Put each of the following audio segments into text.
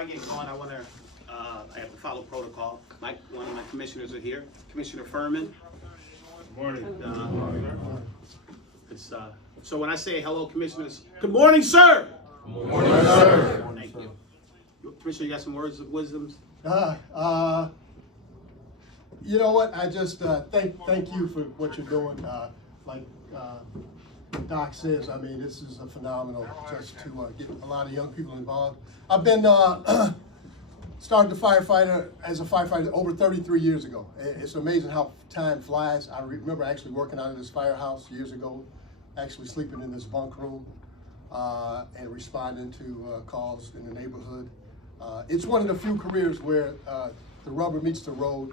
I get going, I have to follow protocol. One of my commissioners are here. Commissioner Fireman. Good morning. So when I say hello, commissioners, good morning, sir. Good morning, sir. Thank you. Commissioner, you got some words of wisdom? You know what? I just thank you for what you're doing. Like Doc says, I mean, this is a phenomenal just to get a lot of young people involved. I've been started as a firefighter over 33 years ago. It's amazing how time flies. I remember actually working out of this firehouse years ago, actually sleeping in this bunk room and responding to calls in the neighborhood. It's one of the few careers where the rubber meets the road.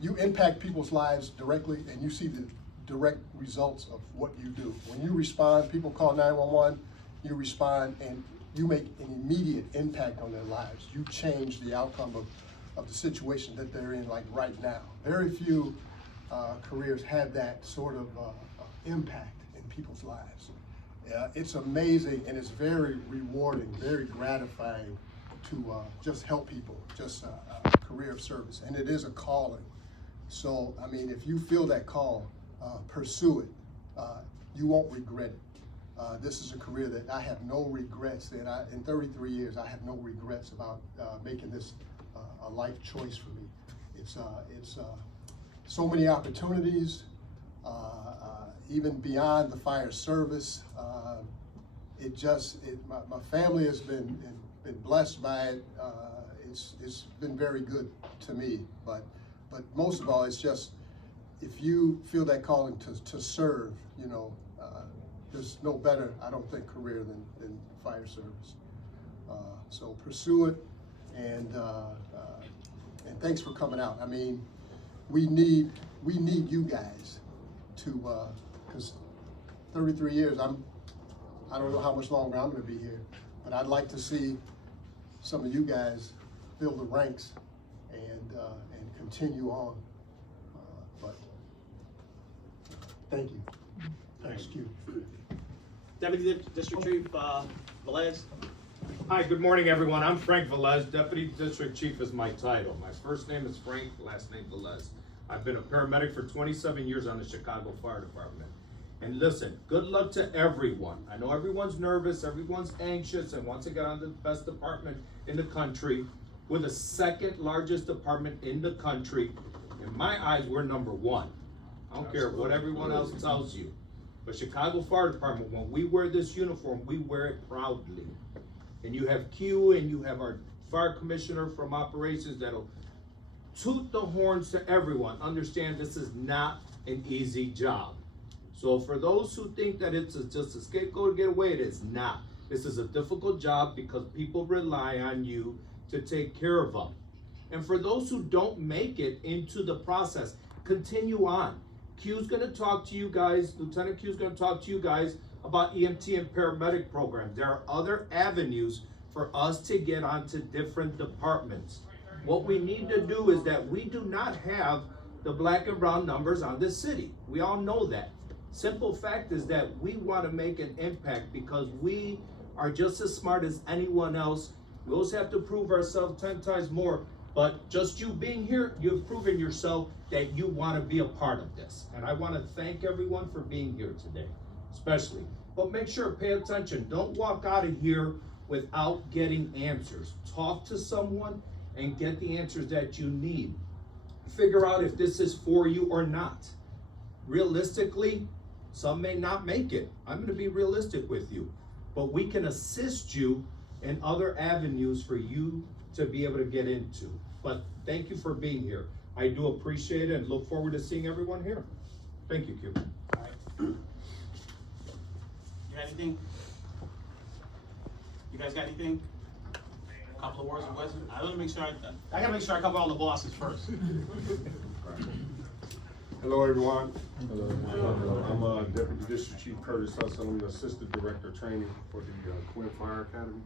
You impact people's lives directly, and you see the direct results of what you do. When you respond, people call 911, you respond, and you make an immediate impact on their lives. You change the outcome of the situation that they're in, like right now. Very few careers have that sort of impact in people's lives. It's amazing, and it's very rewarding, very gratifying to just help people, just a career of service, and it is a calling. So, I mean, if you feel that call, pursue it. You won't regret it. This is a career that I have no regrets in. In 33 years, I have no regrets about making this a life choice for me. It's so many opportunities, even beyond the fire service. My family has been blessed by it. It's been very good to me, but most of all, it's just, if you feel that calling to serve, you know, there's no better, I don't think, career than fire service. So pursue it, and thanks for coming out. I mean, we need you guys to, because 33 years, I don't know how much longer I'm going to be here, but I'd like to see some of you guys fill the ranks and continue on. But thank you. Thank you. Deputy District Chief Velez. Hi, good morning, everyone. I'm Frank Velez. Deputy District Chief is my title. My first name is Frank, last name Velez. I've been a paramedic for 27 years on the Chicago Fire Department. And listen, good luck to everyone. I know everyone's nervous, everyone's anxious, and wants to get on the best department in the country. We're the second largest department in the country. In my eyes, we're number one. I don't care what everyone else tells you. But Chicago Fire Department, when we wear this uniform, we wear it proudly. And you have Q, and you have our fire commissioner from operations that'll toot the horns to everyone. Understand, this is not an easy job. So for those who think that it's just a scapegoat to get away, it is not. This is a difficult job because people rely on you to take care of them. And for those who don't make it into the process, continue on. Q's gonna talk to you guys, Lieutenant Q's gonna talk to you guys about EMT and paramedic programs. There are other avenues for us to get onto different departments. What we need to do is that we do not have the black and brown numbers on this city. We all know that. Simple fact is that we want to make an impact because we are just as smart as anyone else. We always have to prove ourselves 10 times more, but just you being here, you've proven yourself that you want to be a part of this. And I want to thank everyone for being here today, especially. But make sure, pay attention. Don't walk out of here without getting answers. Talk to someone and get the answers that you need. Figure out if this is for you or not. Realistically, some may not make it. I'm going to be realistic with you, but we can assist you in other avenues for you to be able to get into. But thank you for being here. I do appreciate it and look forward to seeing everyone here. Thank you, Q. All right. You got anything? You guys got anything? A couple of words of wisdom? I gotta make sure I cover all the bosses first. Hello, everyone. Hello. I'm Deputy District Chief Curtis Hudson. I'm the Assistant Director of Training for the Quinn Fire Academy.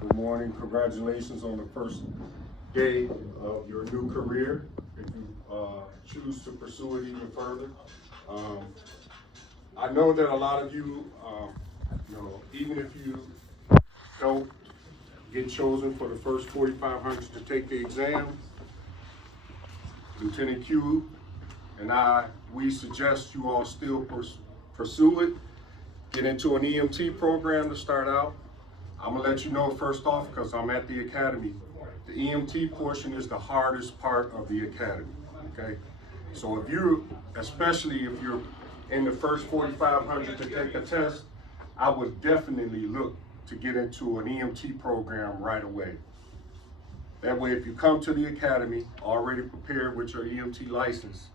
Good morning. Congratulations on the first day of your new career. If you choose to pursue it even further. I know that a lot of you, even if you don't get chosen for the first 4,500 to take the exam, Lieutenant Q and we suggest you all still pursue it. Get into an EMT program to start out. I'm gonna let you know first off, because I'm at the academy. The EMT portion is the hardest part of the academy, okay? So especially if you're in the first 4,500 to take a test, I would definitely look to get into an EMT program right away. That way, if you come to the academy already prepared with your EMT license,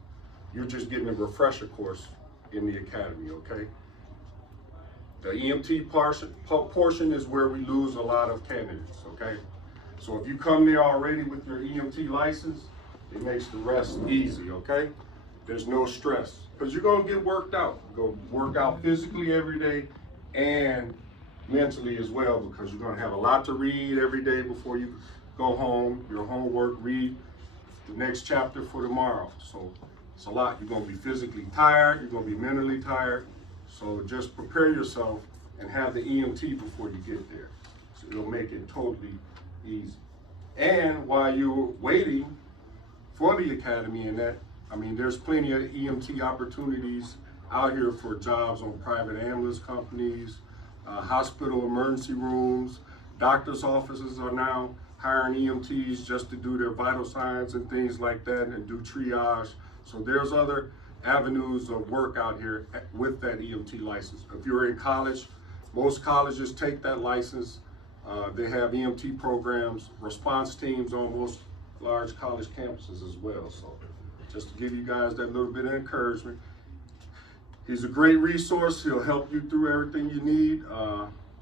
you're just getting a refresher course in the academy, okay? The EMT portion is where we lose a lot of candidates, okay? So if you come there already with your EMT license, it makes the rest easy, okay? There's no stress, because you're gonna get worked out. You're gonna work out physically every day and mentally as well, because you're gonna have a lot to read every day before you go home, your homework, read the next chapter for tomorrow. So it's a lot. You're gonna be physically tired, you're gonna be mentally tired. So just prepare yourself and have the EMT before you get there. So it'll make it totally easy. And while you're waiting for the academy and that, I mean, there's plenty of EMT opportunities out here for jobs on private ambulance companies, hospital emergency rooms, doctor's offices are now hiring EMTs just to do their vital signs and things like that and do triage. So there's other avenues of work out here with that EMT license. If you're in college, most colleges take that license. They have EMT programs, response teams on most large college campuses as well. So just to give you guys that little bit of encouragement. He's a great resource. He'll help you through everything you need.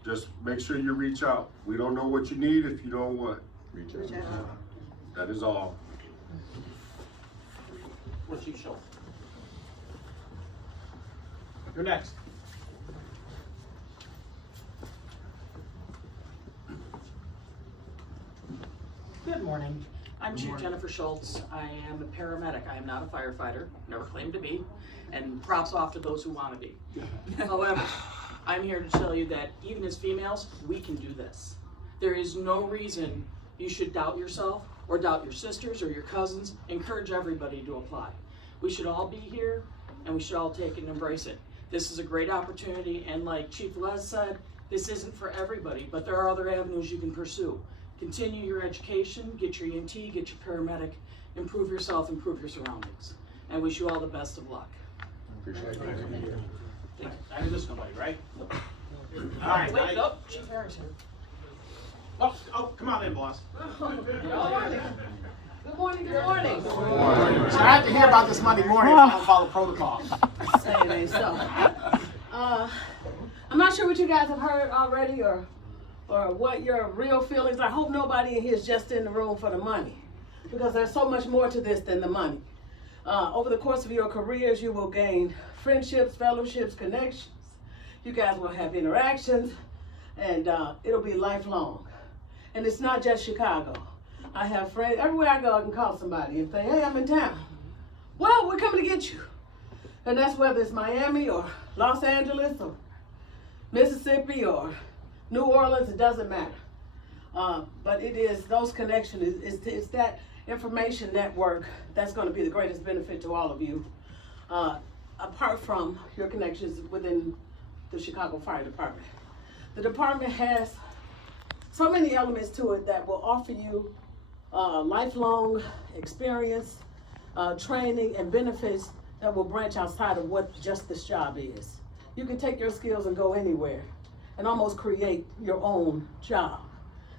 Just make sure you reach out. We don't know what you need if you don't what? Reach out. That is all. What's you, Schultz? You're next. Good morning. I'm Chief Jennifer Schultz. I am a paramedic. I am not a firefighter, never claimed to be, and props off to those who want to be. However, I'm here to tell you that even as females, we can do this. There is no reason you should doubt yourself or doubt your sisters or your cousins. Encourage everybody to apply. We should all be here and we should all take it and embrace it. This is a great opportunity, and like Chief Velez said, this isn't for everybody, but there are other avenues you can pursue. Continue your education, get your EMT, get your paramedic, improve yourself, improve your surroundings. And wish you all the best of luck. Appreciate it. Thank you. I didn't miss nobody, right? All right. Wait, nope, Chief Harrison. Oh, come on in, boss. Good morning, good morning. So I have to hear about this Monday morning if I don't follow protocol. Saying ain't so. I'm not sure what you guys have heard already or what your real feelings are. I hope nobody in here is just in the room for the money, because there's so much more to this than the money. Over the course of your careers, you will gain friendships, fellowships, connections. You guys will have interactions, and it'll be lifelong. And it's not just Chicago. I have friends, everywhere I go I can call somebody and say, hey, I'm in town. Well, we're coming to get you. And that's whether it's Miami or Los Angeles or Mississippi or New Orleans, it doesn't matter. But it is those connections, it's that information network that's going to be the greatest benefit to all of you, apart from your connections within the Chicago Fire Department. The department has so many elements to it that will offer you lifelong experience, training, and benefits that will branch outside of what just this job is. You can take your skills and go anywhere and almost create your own job.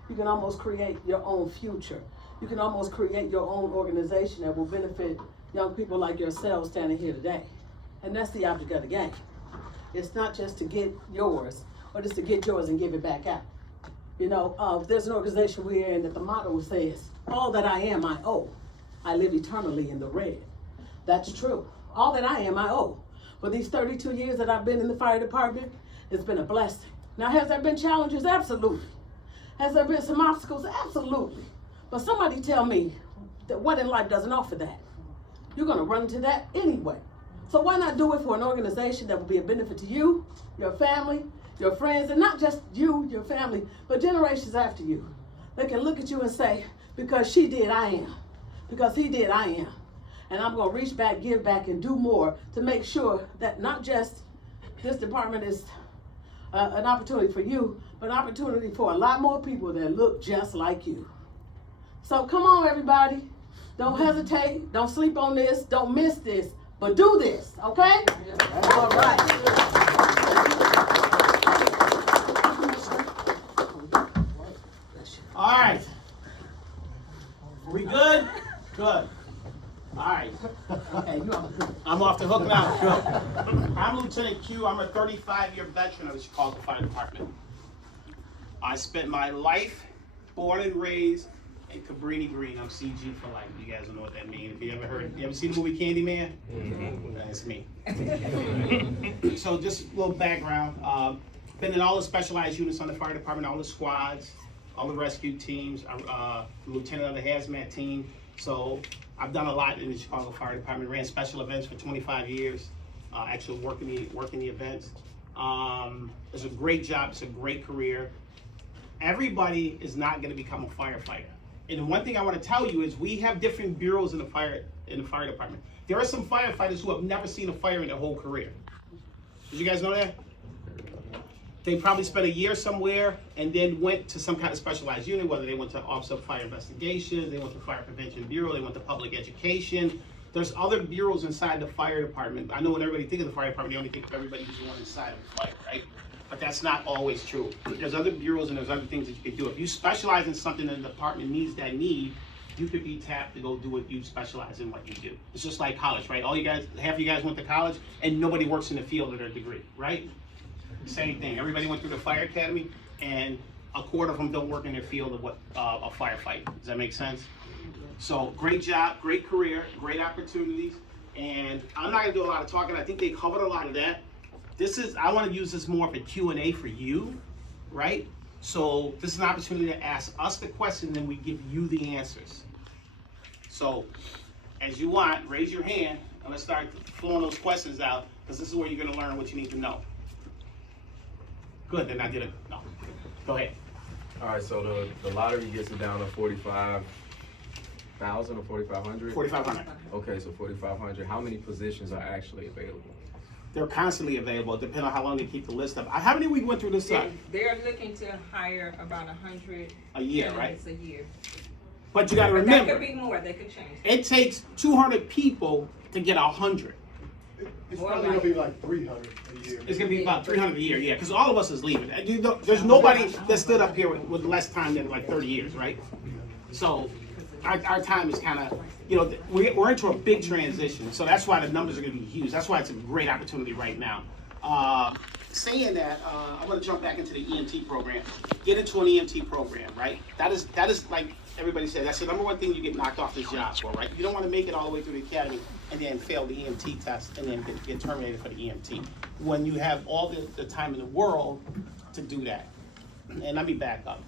You can almost create your own future. You can almost create your own organization that will benefit young people like yourselves standing here today. And that's the object of the game. It's not just to get yours, or just to get yours and give it back out. You know, there's an organization we're in that the motto says, all that I am, I owe. I live eternally in the red. That's true. All that I am, I owe. For these 32 years that I've been in the fire department, it's been a blessing. Now, has there been challenges? Absolutely. Has there been some obstacles? Absolutely. But somebody tell me that what in life doesn't offer that? You're going to run into that anyway. So why not do it for an organization that will be a benefit to you, your family, your friends, and not just you, your family, but generations after you. they can look at you and say, because she did, I am. Because he did, I am. And I'm going to reach back, give back, and do more to make sure that not just this department is an opportunity for you, but an opportunity for a lot more people that look just like you. So come on, everybody. Don't hesitate. Don't sleep on this. Don't miss this. But do this, okay? All right. All right. We good? Good. All right. Okay, you all. I'm off the hook now. Good. I'm Lieutenant Q. I'm a 35-year veteran of the Chicago Fire Department. I spent my life, born and raised in Cabrini Green. I'm CG for life. You guys don't know what that means. If you ever seen the movie Candyman? Mm-hmm. That's me. So just a little background. Been in all the specialized units on the fire department, all the squads, all the rescue teams, lieutenant of the hazmat team. So I've done a lot in the Chicago Fire Department. Ran special events for 25 years, actually working the events. It's a great job. It's a great career. Everybody is not going to become a firefighter. And one thing I want to tell you is we have different bureaus in the fire department. There are some firefighters who have never seen a fire in their whole career. Did you guys know that? They probably spent a year somewhere and then went to some kind of specialized unit, whether they went to Office of Fire Investigations, they went to Fire Prevention Bureau, they went to Public Education. There's other bureaus inside the fire department. I know when everybody thinks of the fire department, they only think of everybody who's going inside of the fire, right? But that's not always true. There's other bureaus and there's other things that you can do. If you specialize in something and the department needs that need, you could be tapped to go do what you specialize in, what you do. It's just like college, right? Half of you guys went to college and nobody works in the field of their degree, right? Same thing. Everybody went through the fire academy, and a quarter of them don't work in their field of what a firefight. Does that make sense? So great job, great career, great opportunities, and I'm not gonna do a lot of talking. I think they covered a lot of that. I want to use this more of a Q&A for you, right? So this is an opportunity to ask us the question, and then we give you the answers. So as you want, raise your hand, and let's start flowing those questions out, because this is where you're gonna learn what you need to know. Good, then I did it. No. Go ahead. All right, so the lottery gets it down to 45,000 or 4,500? 4,500. Okay, so 4,500. How many positions are actually available? They're constantly available, depending on how long they keep the list up. How many we went through this up? They're looking to hire about 100 A year, right? candidates a year. But you got to But remember, that could be more. They could change. it takes 200 people to get 100. It's probably gonna be like 300 a year. It's gonna be about 300 a year, yeah, because all of us is leaving. There's nobody that stood up here with less time than like 30 years, right? So our time is kind of, we're into a big transition, so that's why the numbers are gonna be huge. That's why it's a great opportunity right now. Saying that, I want to jump back into the EMT program. Get into an EMT program, right? That is like everybody said, that's the number one thing you get knocked off this job for, right? You don't want to make it all the way through the academy and then fail the EMT test and then get terminated for the EMT. When you have all the time in the world to do that. And let me back up,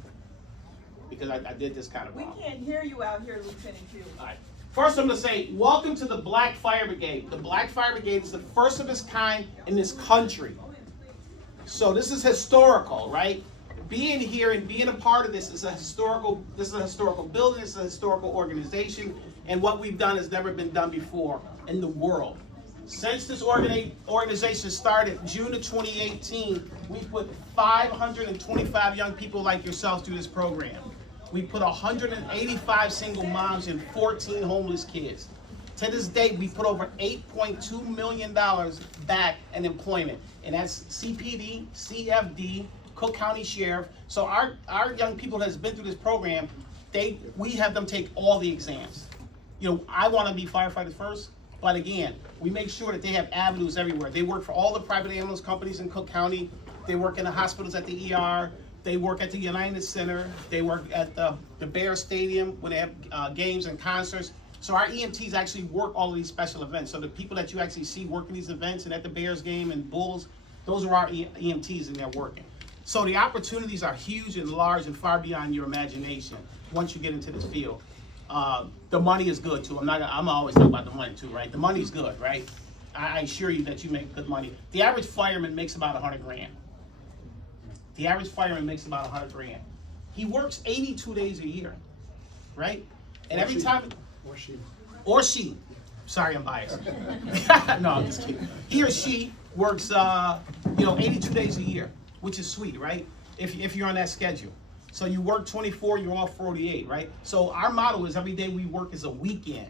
because I did this kind of We wrong. can't hear you out here, Lieutenant Q. All right. First, I'm going to say, welcome to the Black Fire Brigade. The Black Fire Brigade is the first of its kind in this country. So this is historical, right? Being here and being a part of this is a historical building, it's a historical organization, and what we've done has never been done before in the world. Since this organization started, June of 2018, we put 525 young people like yourselves through this program. We put 185 single moms and 14 homeless kids. To this day, we put over $8.2 million back in employment. And that's CPD, CFD, Cook County Sheriff. So our young people that's been through this program, we have them take all the exams. I want to be firefighters first, but again, we make sure that they have avenues everywhere. They work for all the private ambulance companies in Cook County. They work in the hospitals at the ER. They work at the United Center. They work at the Bear Stadium when they have games and concerts. So our EMTs actually work all of these special events. So the people that you actually see working these events and at the Bears game and Bulls, those are our EMTs and they're working. So the opportunities are huge and large and far beyond your imagination once you get into this field. The money is good too. I'm always talking about the money too, right? The money's good, right? I assure you that you make good money. The average fireman makes about $100 grand. The average fireman makes about $100 grand. he works 82 days a year, right? And every time, Or she. or she, sorry, I'm biased. No, I'm just kidding. He or she works, 82 days a year, which is sweet, right? If you're on that schedule. So you work 24, you're off 48, right? So our motto is every day we work is a weekend.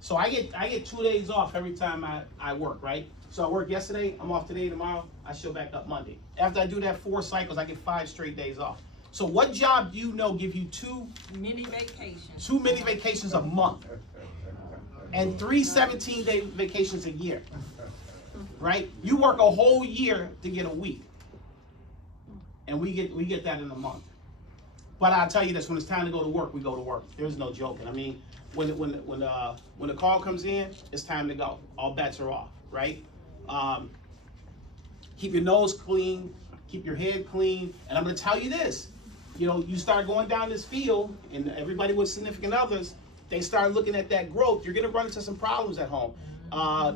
So I get 2 days off every time I work, right? So I work yesterday, I'm off today, tomorrow, I show back up Monday. After I do that 4 cycles, I get 5 straight days off. So what job do you know give you two Mini vacations. mini vacations a month and 3 17-day vacations a year, right? You work a whole year to get a week, and we get that in a month. But I'll tell you this: when it's time to go to work, we go to work. There's no joking. I mean, when the call comes in, it's time to go. All bets are off, right? Keep your nose clean, keep your head clean, and I'm going to tell you this: you start going down this field, and everybody with significant others, they start looking at that growth. You're going to run into some problems at home.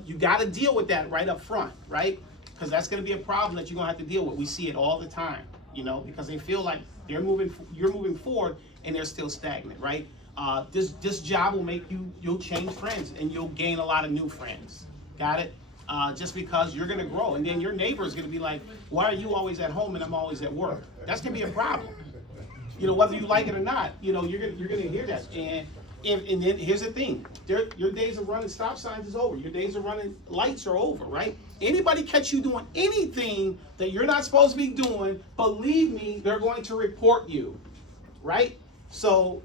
You got to deal with that right up front, right? Because that's going to be a problem that you're going to have to deal with. We see it all the time, because they feel like you're moving forward and they're still stagnant, right? This job will make you'll change friends and you'll gain a lot of new friends. Got it? Just because you're going to grow, and then your neighbor is going to be like, why are you always at home and I'm always at work? That's going to be a problem. Whether you like it or not, you're going to hear that. And then here's the thing: your days of running stop signs is over. Your days of running lights are over, right? Anybody catch you doing anything that you're not supposed to be doing, believe me, they're going to report you, right? So,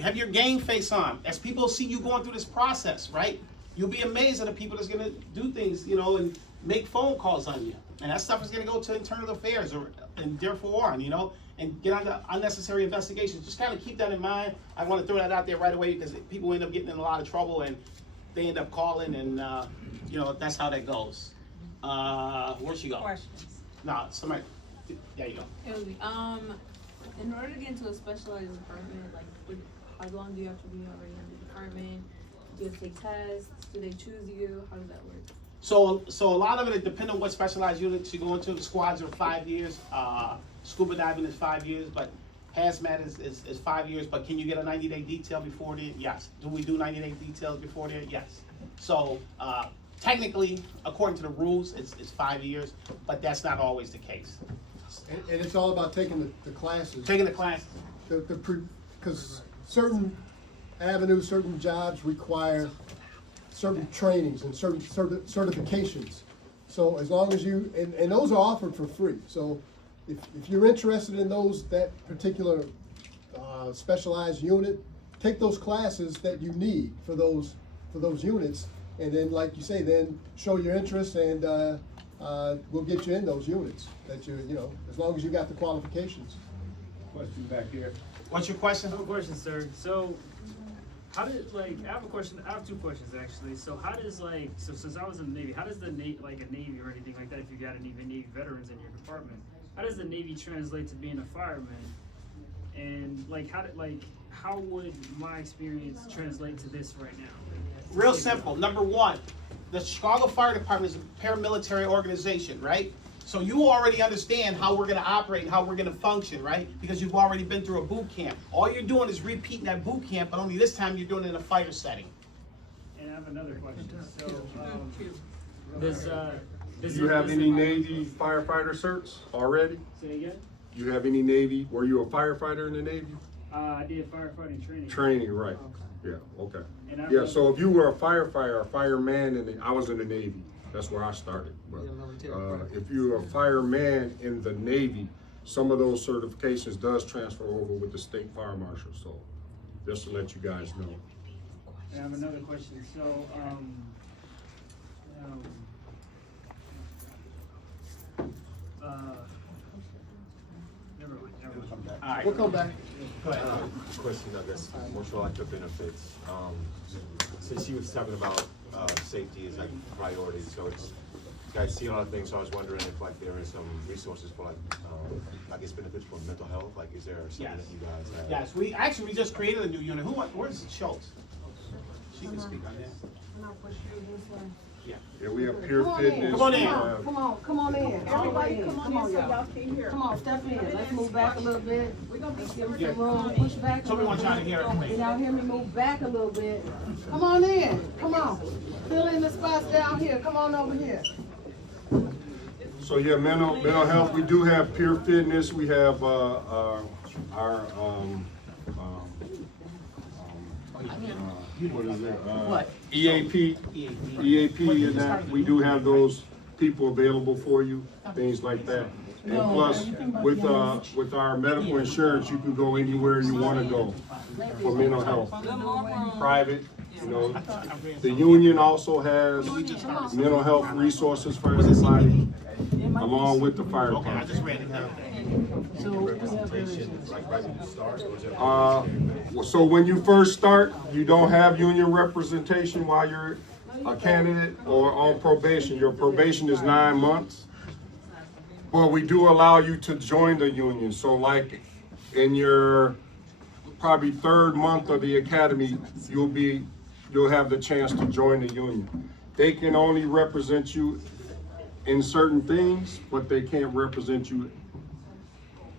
have your game face on. As people see you going through this process, right? You'll be amazed at the people that's going to do things, and make phone calls on you. And that stuff is going to go to internal affairs and therefore on, and get on unnecessary investigations. Just kind of keep that in mind. I want to throw that out there right away because people end up getting in a lot of trouble and they end up calling, and that's how that goes. Where'd she go? Questions. No, somebody. There you go. In order to get into a specialized department, how long do you have to be already in the department? Do you have to take tests? Do they choose you? How does that work? So a lot of it depends on what specialized units you go into. The squads are 5 years. Scuba diving is 5 years, but hazmat is 5 years. But can you get a 90-day detail before then? Yes. Do we do 90-day details before then? Yes. So technically, according to the rules, it's 5 years, but that's not always the case. And it's all about taking the classes. Taking the classes. Because certain avenues, certain jobs require certain trainings and certain certifications. So as long as you, and those are offered for free. So if you're interested in that particular specialized unit, take those classes that you need for those units, and then, like you say, then show your interest, and we'll get you in those units that as long as you got the qualifications. Question back here. What's your question? I have a question, sir. So, I have 2 questions actually. So how does so since I was in the Navy, how does the Navy, a Navy or anything like that, if you got any Navy veterans in your department, how does the Navy translate to being a fireman? And how would my experience translate to this right now? Real simple. Number one, the Chicago Fire Department is a paramilitary organization, right? So you already understand how we're going to operate and how we're going to function, right? Because you've already been through a boot camp. All you're doing is repeating that boot camp, but only this time you're doing it in a fire setting. And I have another question. So, Do you have any Navy firefighter certs already? Say again? You have any Navy? Were you a firefighter in the Navy? I did firefighting training. Training, right? Okay. Yeah. Okay. And Yeah. So if you were a firefighter, a fireman, I was in the Navy. That's where I started. But if you're a fireman in the Navy, some of those certifications does transfer over with the state fire marshal. So just to let you guys know. And I have another question. So, never mind. All right. We'll come back. Go ahead. Question, I guess, more so like the benefits. Since she was talking about safety is priority, so it's, you guys see a lot of things. So I was wondering if there is some resources for I guess benefits for mental health. Is there something that you guys have? Yes, we just created a new unit. Where's Schultz? She can speak on that. Yeah, we have Pure Fitness. Come on in. we have- Come on in. Everybody come on in so y'all. y'all can hear. Come on, step in. Let's move back a little bit. Let's give them some room. Push back a So we little want y'all to bit. hear everything. Y'all hear me? Move back a little bit. Come on in. Come on. Fill in the spots down here. Come on over here. So yeah, mental health, we do have Pure Fitness, we have, our, what is it? What? EAP, and that, we do have those people available for you, things like that. And plus, with our medical insurance, you can go anywhere you wanna go for mental health. Private, you know, the union also has mental health resources for everybody, along with the fire Okay, I department. just read it down. So when you first start, you don't have union representation while you're a candidate or on probation. Your probation is 9 months. But we do allow you to join the union. So like in your probably 3rd month of the academy, you'll have the chance to join the union. They can only represent you in certain things, but they can't represent you,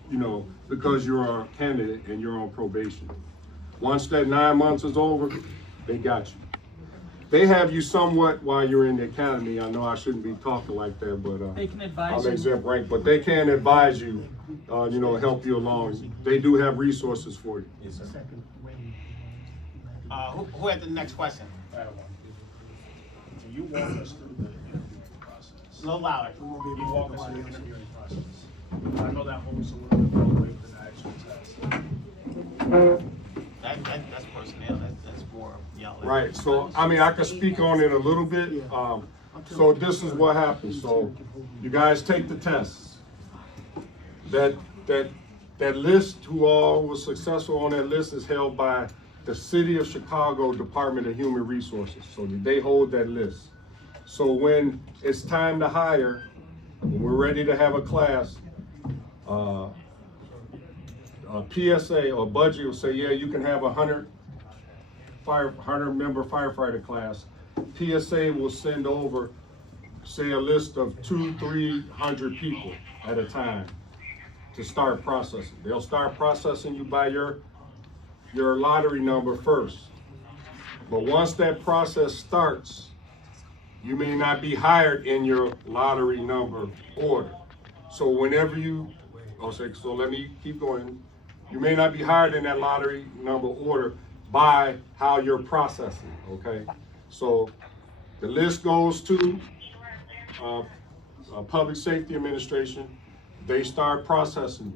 you know, because you're a candidate and you're on probation. Once that 9 months is over, they got you. They have you somewhat while you're in the academy. I know I shouldn't be talking like that, but They can advise I'm you. exempt rank, but they can advise you, you know, help you along. They do have resources for you. Who had the next question? I have one. Can you walk us through the interviewing process? A little louder. You walk us through the interviewing process. I know that moves a little bit more away than the actual test. That's personnel, that's more y'all. Right, so, I mean, I can speak on it a little bit. So this is what happens. So you guys take the tests. That list, who all was successful on that list, is held by the City of Chicago Department of Human Resources. So they hold that list. So when it's time to hire, when we're ready to have a class, a PSA or budget will say, yeah, you can have 100 member firefighter class. PSA will send over, say, a list of 200-300 people at a time to start processing. They'll start processing you by your lottery number first. But once that process starts, you may not be hired in your lottery number order. So whenever so let me keep going. You may not be hired in that lottery number order by how you're processing, okay? So the list goes to Public Safety Administration. They start processing.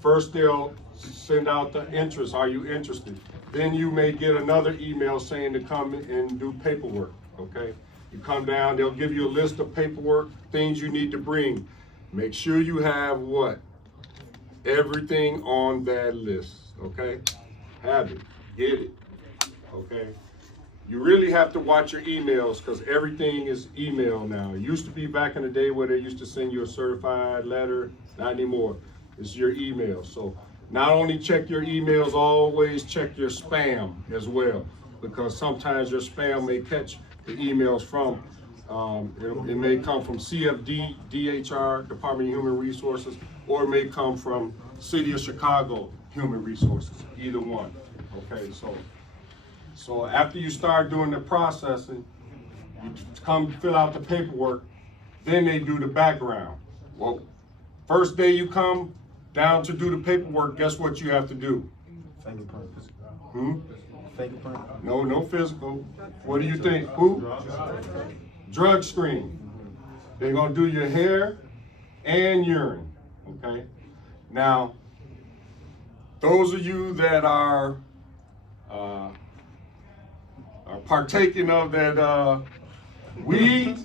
First, they'll send out the interest. Are you interested? Then you may get another email saying to come and do paperwork, okay? You come down, they'll give you a list of paperwork, things you need to bring. Make sure you have what? Everything on that list, okay? Have it, get it, okay? You really have to watch your emails because everything is email now. It used to be back in the day where they used to send you a certified letter, not anymore. It's your email. So not only check your emails, always check your spam as well, because sometimes your spam may catch the emails from, it may come from CFD, DHR, Department of Human Resources, or it may come from City of Chicago Human Resources, either one, okay? So after you start doing the processing, you come fill out the paperwork, then they do the background. Well, first day you come down to do the paperwork, guess what you have to do? Fingerprint. Fingerprint? No physical. What do you think? Who? Drug screen. They're gonna do your hair and urine, okay? Now, those of you that are partaking of that weed,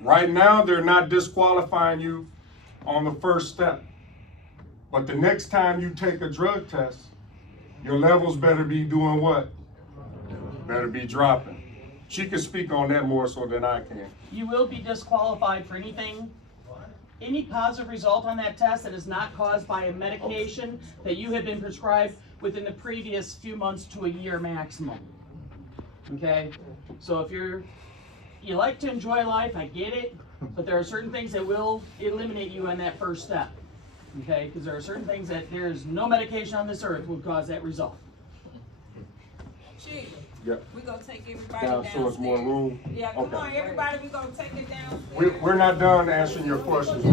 right now they're not disqualifying you on the first step. But the next time you take a drug test, your levels better be doing what? Better be dropping. She can speak on that more so than I can. You will be disqualified for any positive result on that test that is not caused by a medication that you have been prescribed within the previous few months to a year maximum. Okay? So if you like to enjoy life, I get it, but there are certain things that will eliminate you on that first step. Okay? Because there are certain things that there's no medication on this earth will cause that result. Chief, Yep. we gonna take everybody Down downstairs. so it's more room. Yeah, come Okay. on, everybody, we gonna take it downstairs. We're not done answering your questions.